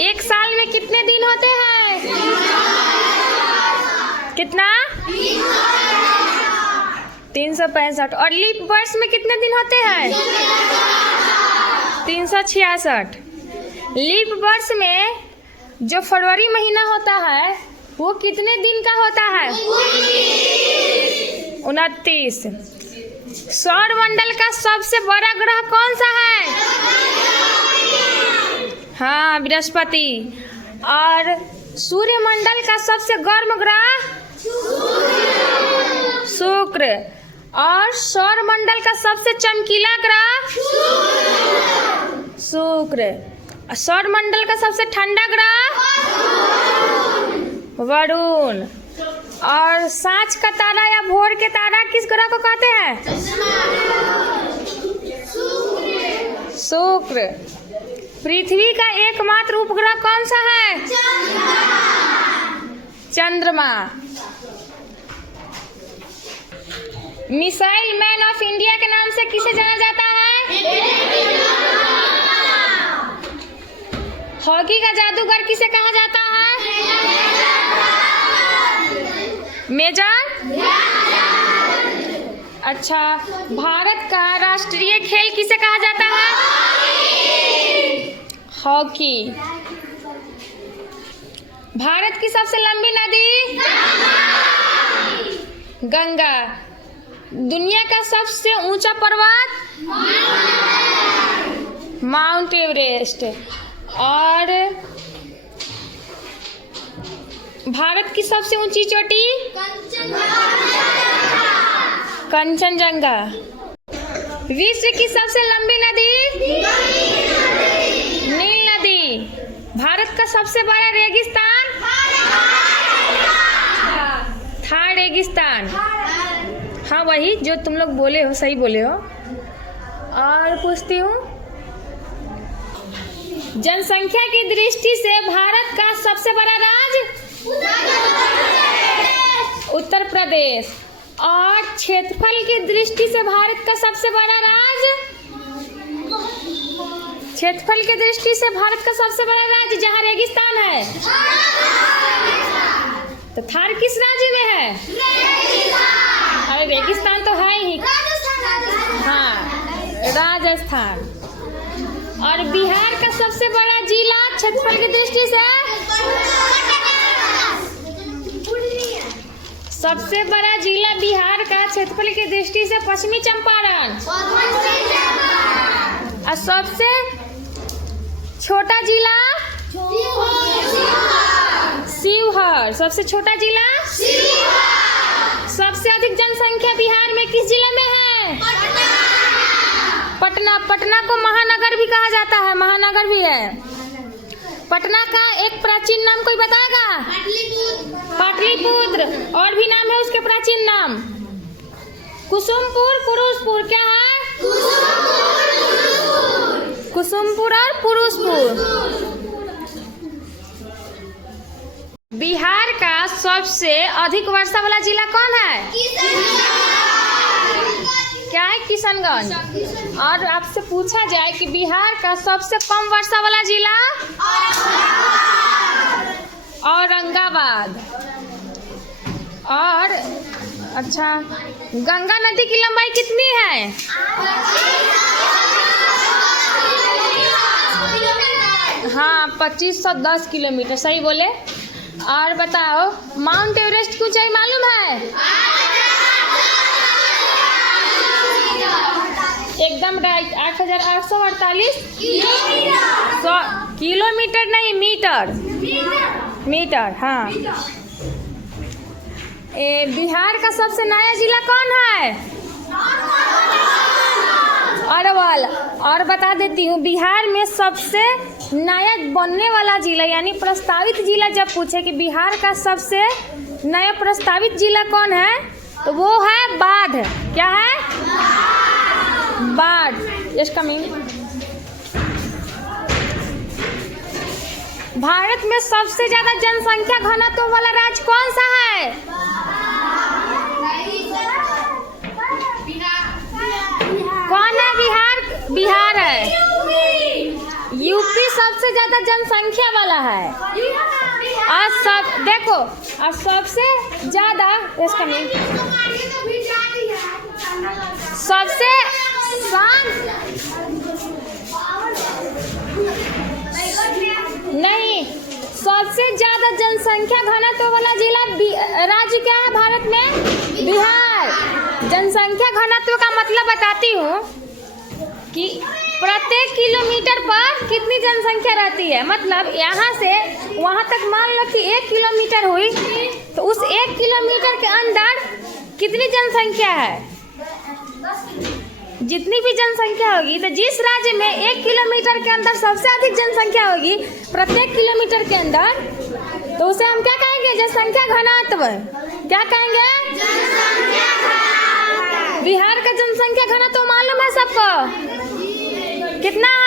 एक साल में कितने दिन होते हैं? कितना? 365। और लीप वर्ष में कितने दिन होते हैं? 366। लीप वर्ष में जो फरवरी महीना होता है वो कितने दिन का होता है? 29। सौर मंडल का सबसे बड़ा ग्रह कौन सा है? हाँ, बृहस्पति। और सूर्य मंडल का सबसे गर्म ग्रह? शुक्र। और सौर मंडल का सबसे चमकीला ग्रह? शुक्र। सौर मंडल का सबसे ठंडा ग्रह? वरुण। और सांझ का तारा या भोर के तारा किस ग्रह को कहते हैं? शुक्र। पृथ्वी का एकमात्र उपग्रह कौन सा है? चंद्रमा। मिसाइल मैन ऑफ इंडिया के नाम से किसे जाना जाता है? हॉकी का जादूगर किसे कहा जाता है? मेजर। अच्छा, भारत का राष्ट्रीय खेल किसे कहा जाता है? हॉकी। भारत की सबसे लंबी नदी? गंगा। दुनिया का सबसे ऊंचा पर्वत? Mount Everest. और भारत की सबसे ऊंची चोटी? कंचनजंगा। विश्व की सबसे लंबी नदी? नील नदी। भारत का सबसे बड़ा रेगिस्तान? थार रेगिस्तान। हाँ, वही जो तुम लोग बोले हो, सही बोले हो। और पूछती हूँ, जनसंख्या की दृष्टि से भारत का सबसे बड़ा राज्य? उत्तर प्रदेश। और क्षेत्रफल की दृष्टि से भारत का सबसे बड़ा राज्य? क्षेत्रफल की दृष्टि से भारत का सबसे बड़ा राज्य जहाँ रेगिस्तान है, तो थार किस राज्य में है? अरे रेगिस्तान तो है ही। हाँ, राजस्थान। और बिहार का सबसे बड़ा जिला क्षेत्रफल की दृष्टि से? सबसे बड़ा जिला बिहार का क्षेत्रफल की दृष्टि से पश्चिमी चंपारण। और सबसे छोटा जिला? शिवहर। सबसे छोटा जिला? सबसे अधिक जनसंख्या बिहार में किस जिले में है? पटना। पटना को महानगर भी कहा जाता है, महानगर भी है। पटना का एक प्राचीन नाम कोई बताएगा? पाटलिपुत्र। और भी नाम है उसके प्राचीन नाम? कुसुमपुर, पुरुषपुर। क्या है? कुसुमपुर और पुरुषपुर। बिहार का सबसे अधिक वर्षा वाला जिला कौन है? क्या है? किशनगंज। और आपसे पूछा जाए कि बिहार का सबसे कम वर्षा वाला जिला? औरंगाबाद। और अच्छा, गंगा नदी की लंबाई कितनी है? हाँ, 2510 किलोमीटर। सही बोले। और बताओ, माउंट एवरेस्ट की ऊंचाई मालूम है? एकदम राइट, 8848 किलोमीटर नहीं, मीटर। मीटर, हाँ। बिहार का सबसे नया जिला कौन है? अरवल। और बता देती हूँ, बिहार में सबसे नया बनने वाला जिला यानी प्रस्तावित जिला जब पूछे कि बिहार का सबसे नया प्रस्तावित जिला कौन है, तो वो है बाढ़। क्या है? बाढ़। Yes coming. भारत में सबसे ज्यादा जनसंख्या घनत्व वाला राज्य कौन सा है? कौन है? बिहार। बिहार है। यूपी सबसे ज्यादा जनसंख्या वाला है। और सब देखो, और सबसे ज्यादा इसका सबसे नहीं, सबसे ज्यादा जनसंख्या घनत्व वाला जिला राज्य क्या है भारत में? बिहार। जनसंख्या घनत्व का मतलब बताती हूँ कि प्रत्येक किलोमीटर पर कितनी जनसंख्या रहती है। मतलब यहाँ से वहाँ तक मान लो कि 1 किलोमीटर हुई, तो उस 1 किलोमीटर के अंदर कितनी जनसंख्या है? जितनी भी जनसंख्या होगी, तो जिस राज्य में 1 किलोमीटर के अंदर सबसे अधिक जनसंख्या होगी प्रत्येक किलोमीटर के अंदर, तो उसे हम क्या कहेंगे? जनसंख्या घनत्व। क्या कहेंगे? बिहार का जनसंख्या घनत्व मालूम है सबको कितना है?